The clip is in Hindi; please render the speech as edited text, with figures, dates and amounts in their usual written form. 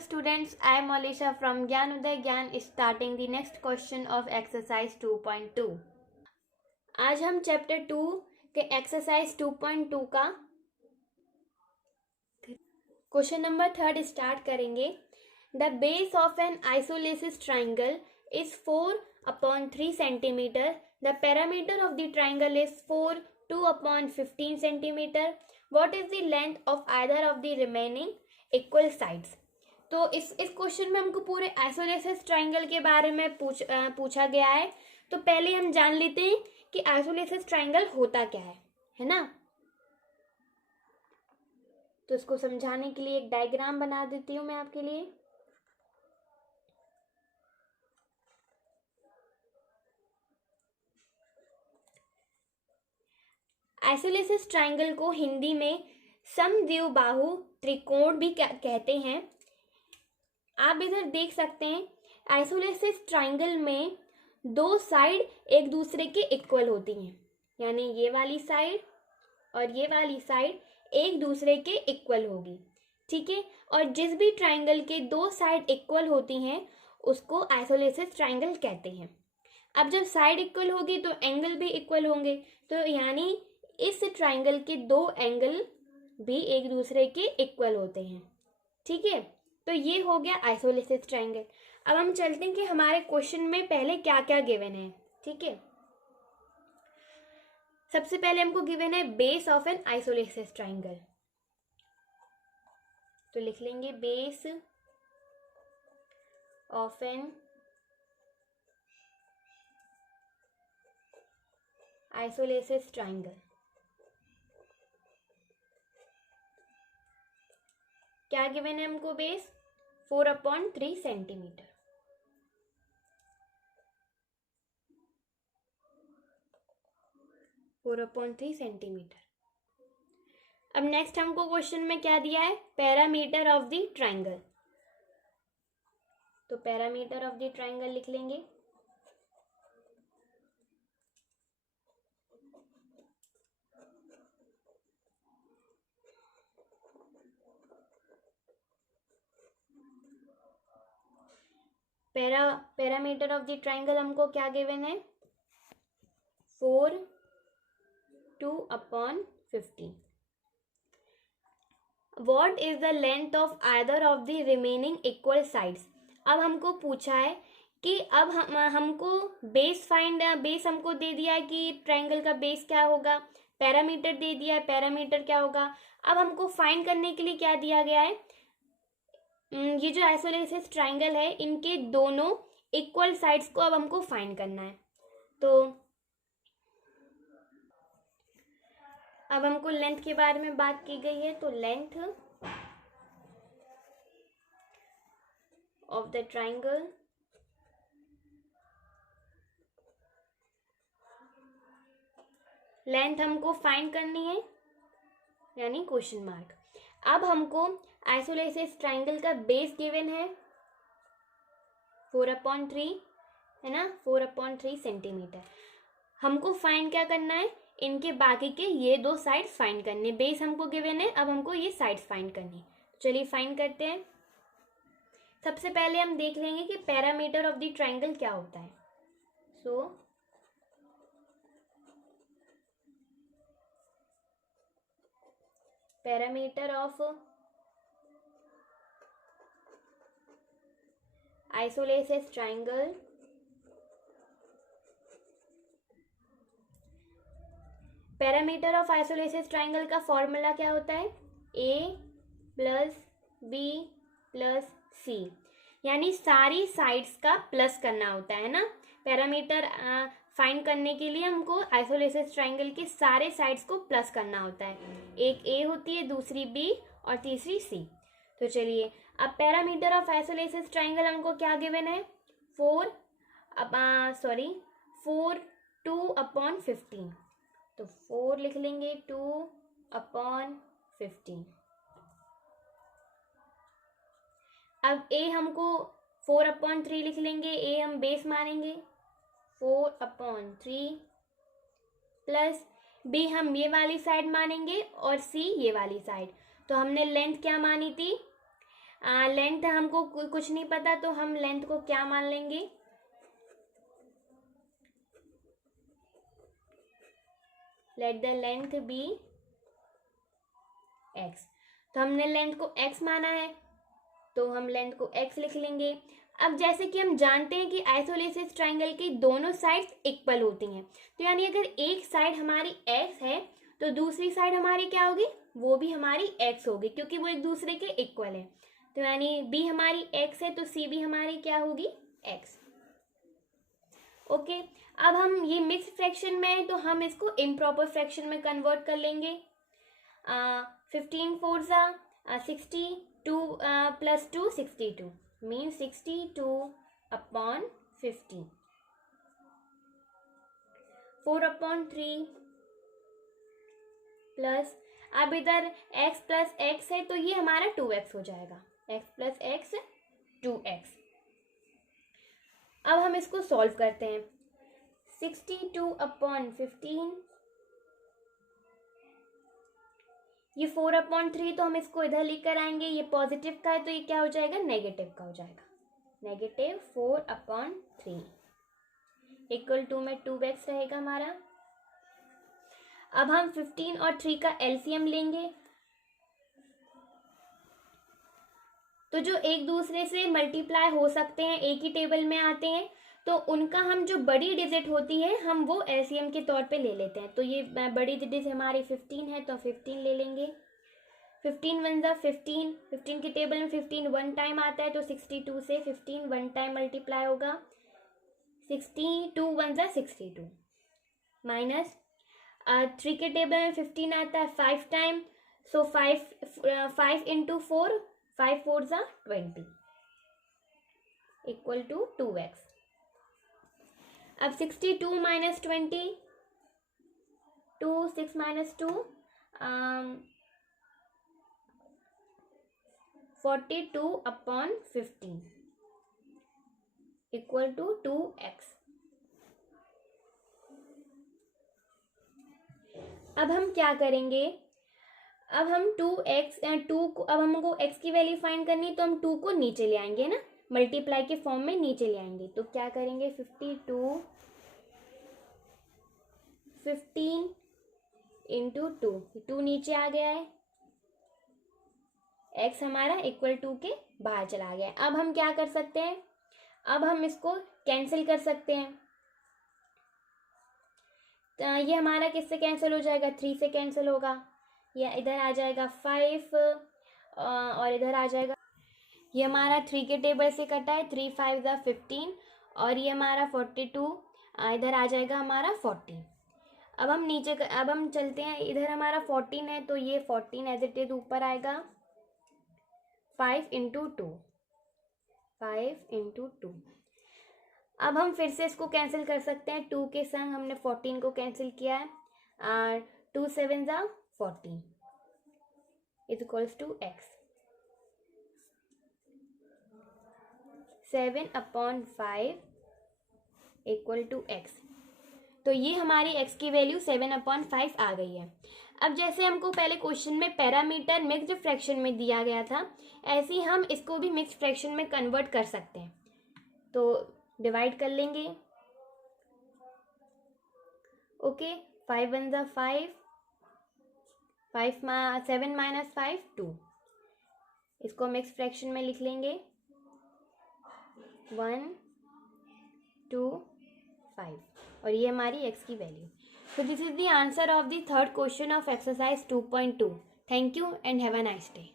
Students, I am Alisha from Gyan Uday Gyan starting the next question of exercise 2.2. आज हम चैप्टर 2 के एक्सरसाइज 2.2 का क्वेश्चन नंबर 3 स्टार्ट करेंगे. The base of an isosceles triangle is 4/3 centimetre. The parameter of the triangle is 2/15 centimetre. What is the length of either of the remaining equal sides. तो इस क्वेश्चन में हमको पूरे आइसोलेसिस ट्राइंगल के बारे में पूछा गया है. तो पहले हम जान लेते हैं कि आइसोलेसिस ट्राइंगल होता क्या है ना. तो इसको समझाने के लिए एक डायग्राम बना देती हूँ मैं आपके लिए. आइसोलेसिस ट्राइंगल को हिंदी में समद्विबाहु त्रिकोण भी कहते हैं. आप इधर देख सकते हैं आइसोलेसिस ट्राइंगल में दो साइड एक दूसरे के इक्वल होती हैं. यानी ये वाली साइड और ये वाली साइड एक दूसरे के इक्वल होगी. ठीक है. और जिस भी ट्राइंगल के दो साइड इक्वल होती हैं उसको आइसोलेसिस ट्राइंगल कहते हैं. अब जब साइड इक्वल होगी तो एंगल भी इक्वल होंगे. तो यानी इस ट्राइंगल के दो एंगल भी एक दूसरे के इक्वल होते हैं. ठीक है. तो ये हो गया आइसोलेसिस ट्राइंगल. अब हम चलते हैं कि हमारे क्वेश्चन में पहले क्या क्या गिवन है. ठीक है. सबसे पहले हमको गिवन है base of an isosceles triangle. तो लिख लेंगे base of an isosceles triangle. क्या गिवन है हमको बेस 4/3 सेंटीमीटर. अब नेक्स्ट हमको क्वेश्चन में क्या दिया है, पैरामीटर ऑफ द ट्राइंगल. तो पैरामीटर ऑफ द ट्राइंगल लिख लेंगे. पैरामीटर ऑफ द ट्राइंगल हमको क्या गिवन है 4/2/15. What is the length of either of the remaining equal sides. अब हमको पूछा है कि अब हमको बेस हमको दे दिया है कि ट्राइंगल का बेस क्या होगा. पैरामीटर दे दिया है, पैरामीटर क्या होगा. अब हमको फाइंड करने के लिए क्या दिया गया है, ये जो आइसोलेसिस ट्राइंगल है इनके दोनों इक्वल साइड्स को अब हमको फाइंड करना है. तो अब हमको लेंथ के बारे में बात की गई है. तो length of the triangle length हमको फाइंड करनी है यानी क्वेश्चन मार्क. अब हमको आइसोलेसिस ट्राइंगल का बेस गिवन है 4/3 है ना, 4/3 सेंटीमीटर. हमको फाइंड क्या करना है, इनके बाकी के ये दो साइड्स फाइंड करने. बेस हमको गिवन है, अब हमको ये साइड्स फाइंड करनी. चलिए फाइंड करते हैं. सबसे पहले हम देख लेंगे कि पैरामीटर ऑफ द ट्राइंगल क्या होता है. So parameter of isosceles triangle parameter of isosceles triangle का फॉर्मूला क्या होता है, a + b + c. यानी सारी साइड्स का प्लस करना होता है ना. पैरामीटर फाइंड करने के लिए हमको आइसोलेसिस ट्राइंगल के सारे साइड्स को प्लस करना होता है. एक a होती है, दूसरी b और तीसरी c. तो चलिए अब पैरामीटर ऑफ आइसोलेसिस ट्राइंगल हमको क्या गिवन है 4/2/15. तो 4 लिख लेंगे 2/15. अब a हमको 4/3 लिख लेंगे. a हम बेस मानेंगे 4/3 प्लस b हम ये वाली साइड मानेंगे और c ये वाली साइड. तो हमने लेंथ क्या मानी थी लेंथ हमको कुछ नहीं पता, तो हम लेंथ को क्या मान लेंगे, let the length be x। तो हमने लेंथ को x माना है, तो हम लेंथ को x लिख लेंगे। अब जैसे कि हम जानते हैं कि आइसोलेसिस ट्रायंगल की दोनों साइड्स इक्वल होती हैं, तो यानी अगर एक साइड हमारी x है तो दूसरी साइड हमारी क्या होगी, वो भी हमारी x होगी, क्योंकि वो एक दूसरे के इक्वल है। तो यानी b हमारी x है तो c भी हमारी क्या होगी, x। ओके, अब हम ये मिक्स्ड फ्रैक्शन में है तो हम इसको इम्प्रॉपर फ्रैक्शन में कन्वर्ट कर लेंगे। 15 4 60, 2 + 2 62 मीन 62/50, 4/3 प्लस, अब इधर x + x है तो ये हमारा 2x हो जाएगा, x + x 2x। अब हम इसको सॉल्व करते हैं। 62/15, ये 4/3 तो हम इसको इधर लेकर आएंगे, ये पॉजिटिव का है तो ये क्या हो जाएगा, नेगेटिव का हो जाएगा, -4/3 = में 2x रहेगा हमारा। अब हम 15 और 3 का एलसीएम लेंगे, तो जो एक दूसरे से मल्टीप्लाई हो सकते हैं, एक ही टेबल में आते हैं, तो उनका हम जो बड़ी डिजिट होती है हम वो एलसीएम के तौर पे ले लेते हैं। तो ये बड़ी डिजिट हमारी 15 है तो 15 ले लेंगे। 15 1 = 15, 15 के टेबल में 15 1 टाइम आता है तो 62 से 15 1 टाइम मल्टीप्लाई होगा, 62 1 = 62 माइनस 3 के टेबल में 15 आता है 5 टाइम, सो 5 × 4 5 4 = 20 = 2x। अब 62 - 20, 2 6 - 2 42/15 = 2x। अब हम क्या करेंगे, अब हम 2x 2 को, अब हमको x की वैल्यू फाइंड करनी, तो हम 2 को नीचे ले आएंगे ना, मल्टीप्लाई के फॉर्म में नीचे ले आएंगे। तो क्या करेंगे, 52 15 × 2, 2 नीचे आ गया है, x हमारा = के बाहर चला गया है। अब हम क्या कर सकते हैं, अब हम इसको कैंसिल कर सकते हैं। तो ये हमारा किससे कैंसिल हो जाएगा, 3 से कैंसिल होगा, या इधर आ जाएगा 5 और इधर आ जाएगा, ये हमारा 3 के टेबल से कटा है, 3 5 = 15 और ये हमारा 42, इधर आ जाएगा हमारा 40। अब हम नीचे अब हम चलते हैं, इधर हमारा 14 है तो ये 14 एज इट इज ऊपर आएगा, 5 × 2 5 × 2। अब हम फिर से इसको कैंसिल कर सकते हैं, 2 के संग हमने 14 को कैंसिल किया है, 2 7 = 14 = x। 7/5 = x। तो ये हमारी x की वैल्यू 7/5 आ गई है। अब जैसे हमको पहले क्वेश्चन में पैरामीटर मिक्स्ड फ्रैक्शन में दिया गया था, ऐसे ही हम इसको भी मिक्स्ड फ्रैक्शन में कन्वर्ट कर सकते हैं। तो डिवाइड कर लेंगे, ओके, 5 1 = 5, 7 - 5 2, इसको मिक्स्ड फ्रैक्शन में लिख लेंगे, 1 2 5, और ये हमारी x की value. So this is the answer of the third question of exercise 2.2. Thank you and have a nice day.